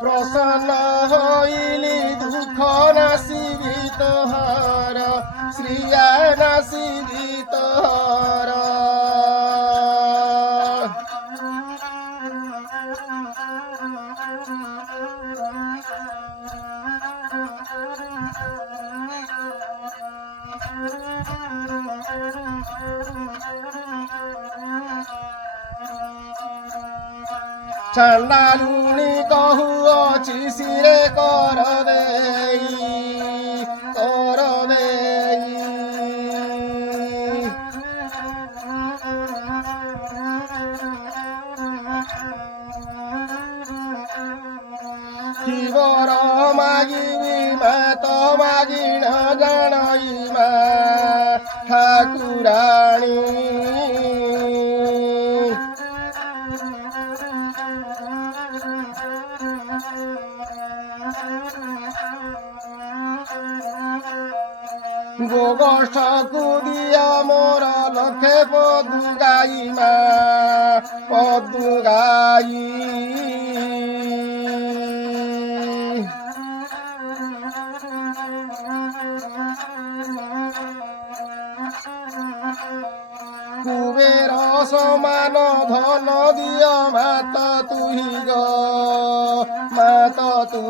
प्रसन्न होइली दुख नासिबी तोहर श्रिया नासिबी तोहर चंडालुणी कहुअछि सिरे कर देई कर देई किवर मागिबी मात मागिण गणई मा ठाकुराणी गोगष्ठ कुदिया मोर लखे पदुगाई मा पदुगाई कुबेर समान धन दिय मात तुही ग मात तु